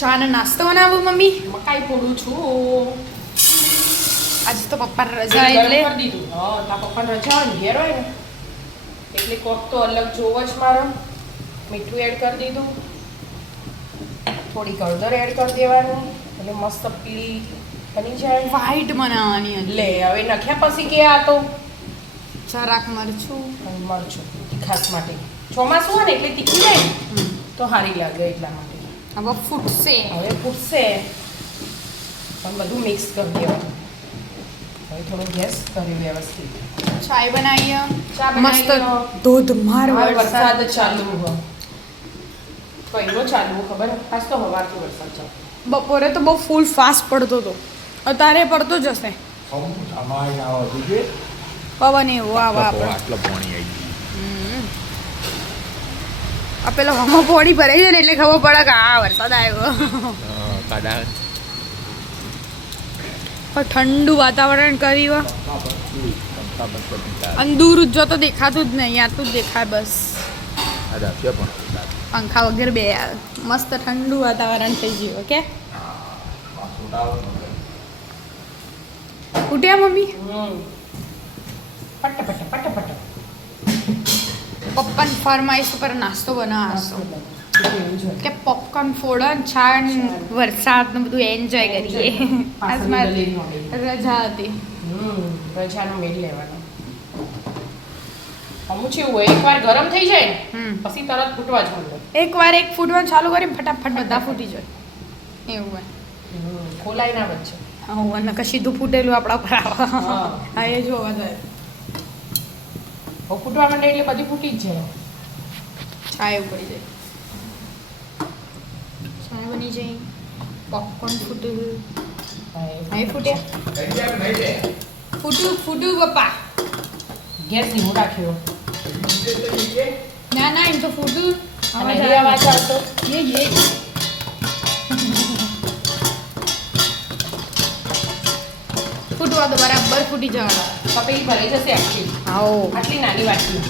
ચા ને નાસ્તો બનાવો મમ્મી. મકાઈ ફોડું છું. આજે તો પપ્પા રજા એટલે કરી દીધું. હા, તા પપ્પાને રજા હોય ને ઘેર હોય ને એટલે કોક તો અલગ જોવો જ મારો. મીઠું એડ કરી દીધું, થોડી હળદર એડ કરી દેવાનું એટલે મસ્ત પીળી બની જાય. વ્હાઈટ બનાવવાની હતી. લે હવે નખ્યા પછી કે આ તો જરાક મરચું. અને મરચું તીખાસ માટે. ચોમાસું હોય ને એટલે તીખી જાય ને તો સારી લાગે એટલા માટે. હવે ફૂટશે. હવે ફૂટશે પણ બધું મિક્સ કરી દેવાનું. હવે થોડો ગેસ કરી વ્યવસ્થિત. ચાય બનાવીએ. ચા મસ્ત બનાવીએ. ધોધમાર વરસાદ વરસાદ. ચાલુ હોય. કઈનો ચાલુ ખબર? આજ તો સવારથી વરસાદ ચાલુ. બપોરે તો બહુ ફૂલ ફાસ્ટ પડતો હતો, અત્યારે પડતો જ હશે. પવન એવો આવા આપણે આટલો પાણી આવી આ પેલો હમો પોણી ભરાઈ જાય ને એટલે ખબર પડે કે આ વરસાદ આવ્યો. ગયું કદાચ પણ ઠંડુ વાતાવરણ કર્યું. અને દૂર જો તો દેખાતું જ નહીં, આટલું જ દેખાય બસ. પંખા વગેરે બે મસ્ત ઠંડુ વાતાવરણ થઈ ગયું. ઓકે ઉઠ્યા મમ્મી? પટ પટ પટ પટ. પપ્પાની ફરમાઈશ ઉપર નાસ્તો બનાવશો એવું જ હોય. કે પોપકોર્ન ફોડો ને ચા ને વરસાદ ને બધું એન્જોય કરીએ. આજ મારી રજા હતી. રજાનો મેળ લેવાનો. અમુક છે એવું હોય, એકવાર ગરમ થઈ જાય ને પછી તરત ફૂટવા જ માંડે. એકવાર એક ફૂટવાનું ચાલુ કરીને ફટાફટ બધા ફૂટી જાય એવું હોય. ખોલાય ના વચ્ચે. હા અને કે સીધું ફૂટેલું આપણા પર આવે. હા. હા એ જોવા જાય. હવે ફૂટવા માંડે એટલે બધી ફૂટી જ જાય. છાય પડી જાય. છાય બની જાય. પોપકોર્ન ફૂટ્યું. અહીં ફૂટ્યા. ફૂટ્યું પપ્પા. ગેસ ધીમો રાખ્યો. ના ના એમ તો ફૂટ્યું. અને એ અવાજ આવતો. ये ફૂટવા તો બરાબર ફૂટી જવાના. તપેલી ભરાઈ જશે આટલી. આવો આટલી નાની વાટકી.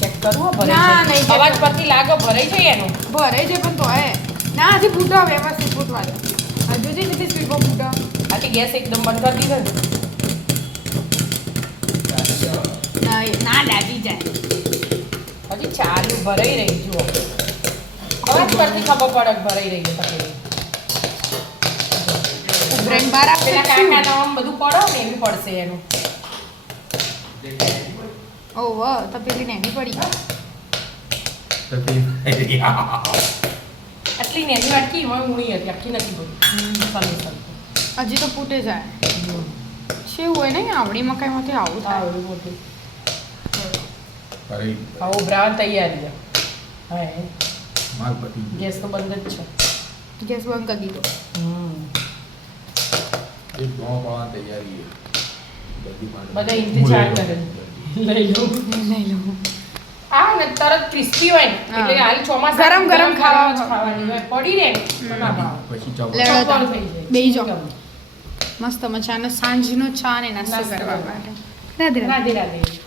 ચેક કરવું હો, ભરાઈ ના, જાય. નહીં check અવાજ કરવું. પરથી લાગે ભરાઈ જાય એનું. ભરાઈ જાય પણ તો ના હજી ફૂટો વ્યવસ્થિત ફૂટવા દે. હજુ જે નથી સ્પીડમાં ફૂટો. આથી ગેસ એકદમ બંધ કરી દીધો ને. ના લાગી જાય. હજી ચાલુ ભરાઈ રહી જુઓ. અવાજ પરથી ખબર પડે કે ભરાઈ રહી છે તપેલી. બ્રેન બાર પેલા કાકાના આમ બધું પડો ને એવી પડશે એનું. ઓહ તો પેલી નેની પડી. આટલી નાની વાટકી એમાં ઊણી હતી, આખી નથી બધી. હજી તો ફૂટે જાય. શું હોય ને આવડી મકાઈમાંથી આવું થાય. એવી મોટી. હવે બ્રાઉન તૈયારી છે. હા ગેસ તો બંધ જ છે. ગેસ બંધ કરી દીધો. બધા ઇંતજાર કરે. લઈ લો. લઈ લઉં. આ ને તરત ક્રિસ્પી હોય ને હા. એટલે હાલ ચોમાસા ગરમ ગરમ ખાવાની હોય. પડી રહે ને તો ના ભાવે. લેવડો તો ચોપડ થઈ જાય. બેહી જાઓ. મસ્ત મજાનો સાંજનો ચા ને નાસ્તો નાસ્તો કરવા કરવા. માટે. રાધે રાધે. રાધે રાધે.